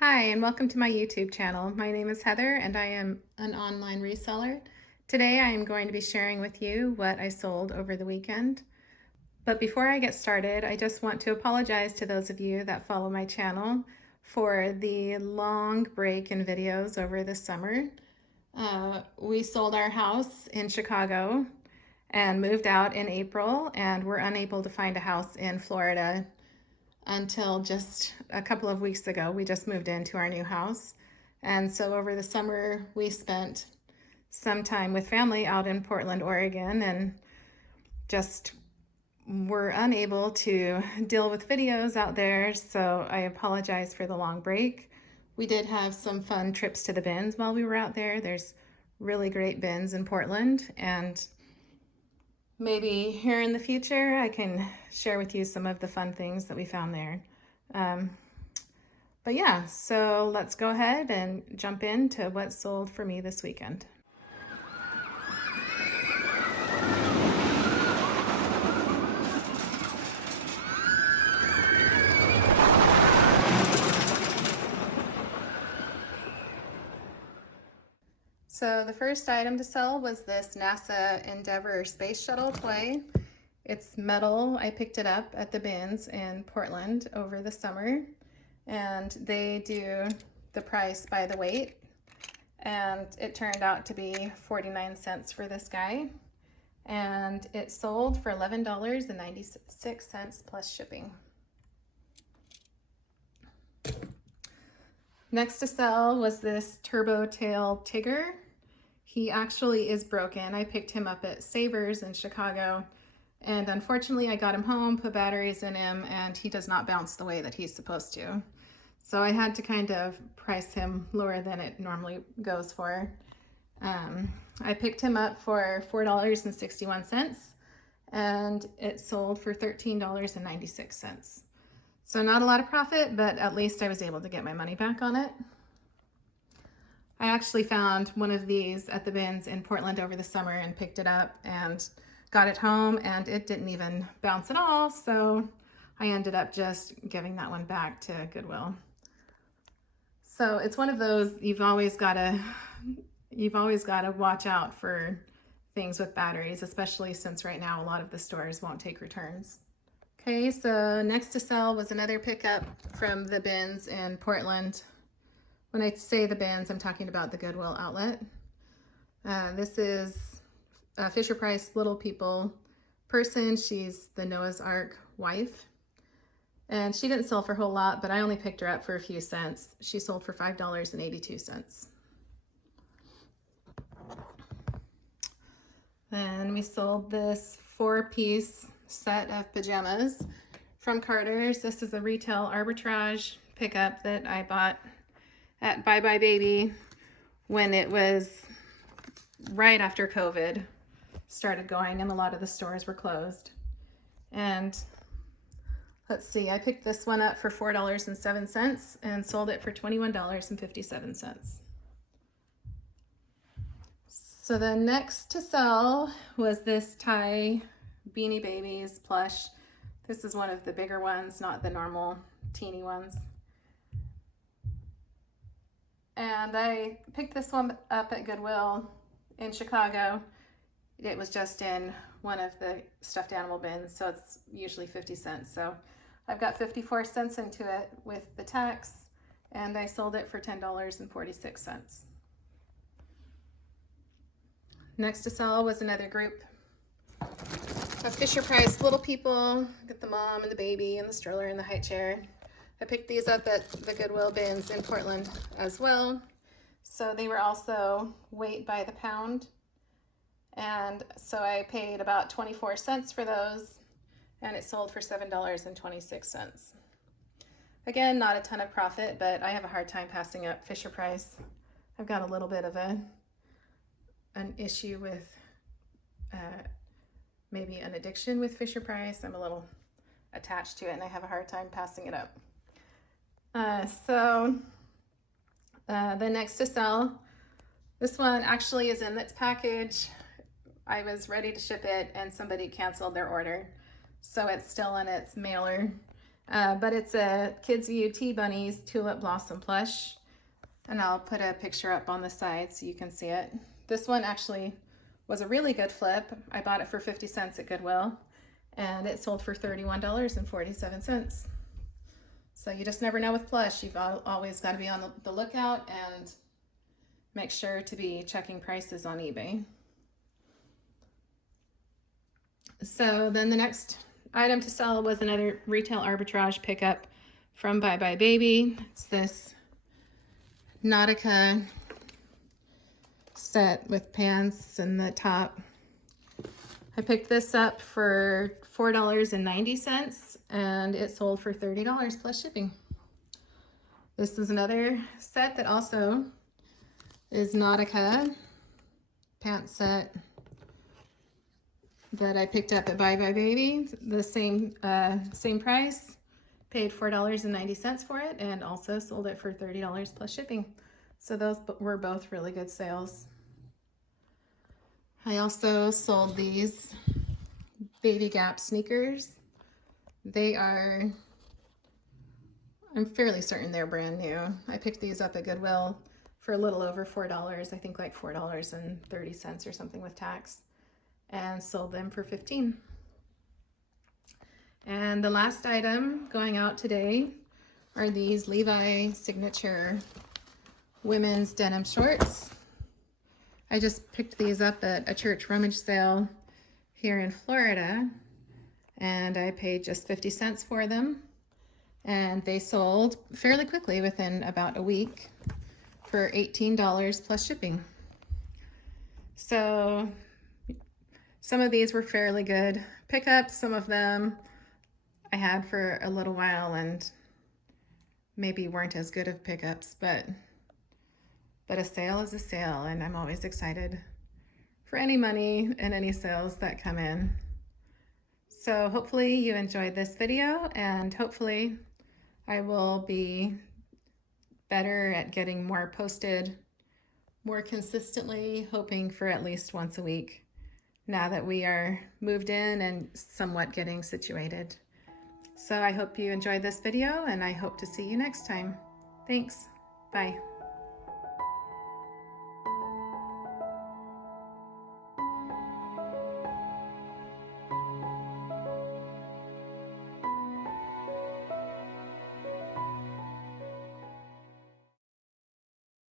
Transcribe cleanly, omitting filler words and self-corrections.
Hi, and welcome to my YouTube channel. My name is Heather, and I am an online reseller. Today, I am going to be sharing with you what I sold over the weekend. But before I get started, I just want to apologize to those of you that follow my channel for the long break in videos over the summer. We sold our house in Chicago and moved out in April, and we're unable to find a house in Florida until just a couple of weeks ago. We just moved into our new house. And so over the summer, we spent some time with family out in Portland, Oregon, and just were unable to deal with videos out there. So I apologize for the long break. We did have some fun trips to the bins while we were out there. There's really great bins in Portland, and maybe here in the future, I can share with you some of the fun things that we found there. But yeah, so let's go ahead and jump into what sold for me this weekend. So the first item to sell was this NASA Endeavour Space Shuttle toy. It's metal. I picked it up at the bins in Portland over the summer, and they do the price by the weight. And it turned out to be 49 cents for this guy. And it sold for $11.96 plus shipping. Next to sell was this Turbo Tail Tigger. He actually is broken. I picked him up at Savers in Chicago, and unfortunately I got him home, put batteries in him, and he does not bounce the way that he's supposed to. So I had to kind of price him lower than it normally goes for. I picked him up for $4.61, and it sold for $13.96. So not a lot of profit, but at least I was able to get my money back on it. I actually found one of these at the bins in Portland over the summer and picked it up and got it home, and it didn't even bounce at all. So I ended up just giving that one back to Goodwill. So it's one of those, you've always got to watch out for things with batteries, especially since right now a lot of the stores won't take returns. Okay, so next to sell was another pickup from the bins in Portland. When I say the bins, I'm talking about the Goodwill outlet. This is a Fisher-Price Little People person. She's the Noah's Ark wife. And she didn't sell for a whole lot, but I only picked her up for a few cents. She sold for $5.82. Then we sold this 4-piece set of pajamas from Carter's. This is a retail arbitrage pickup that I bought at Bye Bye Baby when it was right after COVID started going and a lot of the stores were closed. And let's see, I picked this one up for $4.07 and sold it for $21.57. So the next to sell was this tie Beanie Babies plush. This is one of the bigger ones, not the normal teeny ones. And I picked this one up at Goodwill in Chicago. It was just in one of the stuffed animal bins, so it's usually 50 cents. So I've got 54 cents into it with the tax, and I sold it for $10.46. Next to sell was another group of Fisher-Price Little People. Got the mom and the baby and the stroller and the high chair. I picked these up at the Goodwill bins in Portland as well. So they were also weight by the pound. And so I paid about 24 cents for those, and it sold for $7.26. Again, not a ton of profit, but I have a hard time passing up Fisher-Price. I've got a little bit of an issue with maybe an addiction with Fisher-Price. I'm a little attached to it, and I have a hard time passing it up. The next to sell, this one actually is in its package. I was ready to ship it and somebody canceled their order. So it's still in its mailer But it's a Kids UT Bunnies Tulip Blossom Plush. And I'll put a picture up on the side so you can see it. This one actually was a really good flip. I bought it for 50 cents at Goodwill, and it sold for $31.47. So you just never know with Plush. You've always got to be on the lookout and make sure to be checking prices on eBay. So then the next item to sell was another retail arbitrage pickup from Bye Bye Baby. It's this Nautica set with pants and the top. I picked this up for $4.90 and it sold for $30 plus shipping. This is another set that also is Nautica pant set that I picked up at Bye Bye Baby. The same price. Paid $4.90 for it and also sold it for $30 plus shipping. So those were both really good sales. I also sold these Baby Gap sneakers. They are, I'm fairly certain they're brand new. I picked these up at Goodwill for a little over $4. I think like $4.30 or something with tax, and sold them for $15. And the last item going out today are these Levi signature women's denim shorts. I just picked these up at a church rummage sale here in Florida, and I paid just 50 cents for them. And they sold fairly quickly within about a week for $18 plus shipping. So some of these were fairly good pickups. Some of them I had for a little while and maybe weren't as good of pickups, but a sale is a sale, and I'm always excited for any money and any sales that come in. So hopefully you enjoyed this video, and hopefully I will be better at getting more posted more consistently, hoping for at least once a week now that we are moved in and somewhat getting situated. So I hope you enjoyed this video, and I hope to see you next time. Thanks. Bye.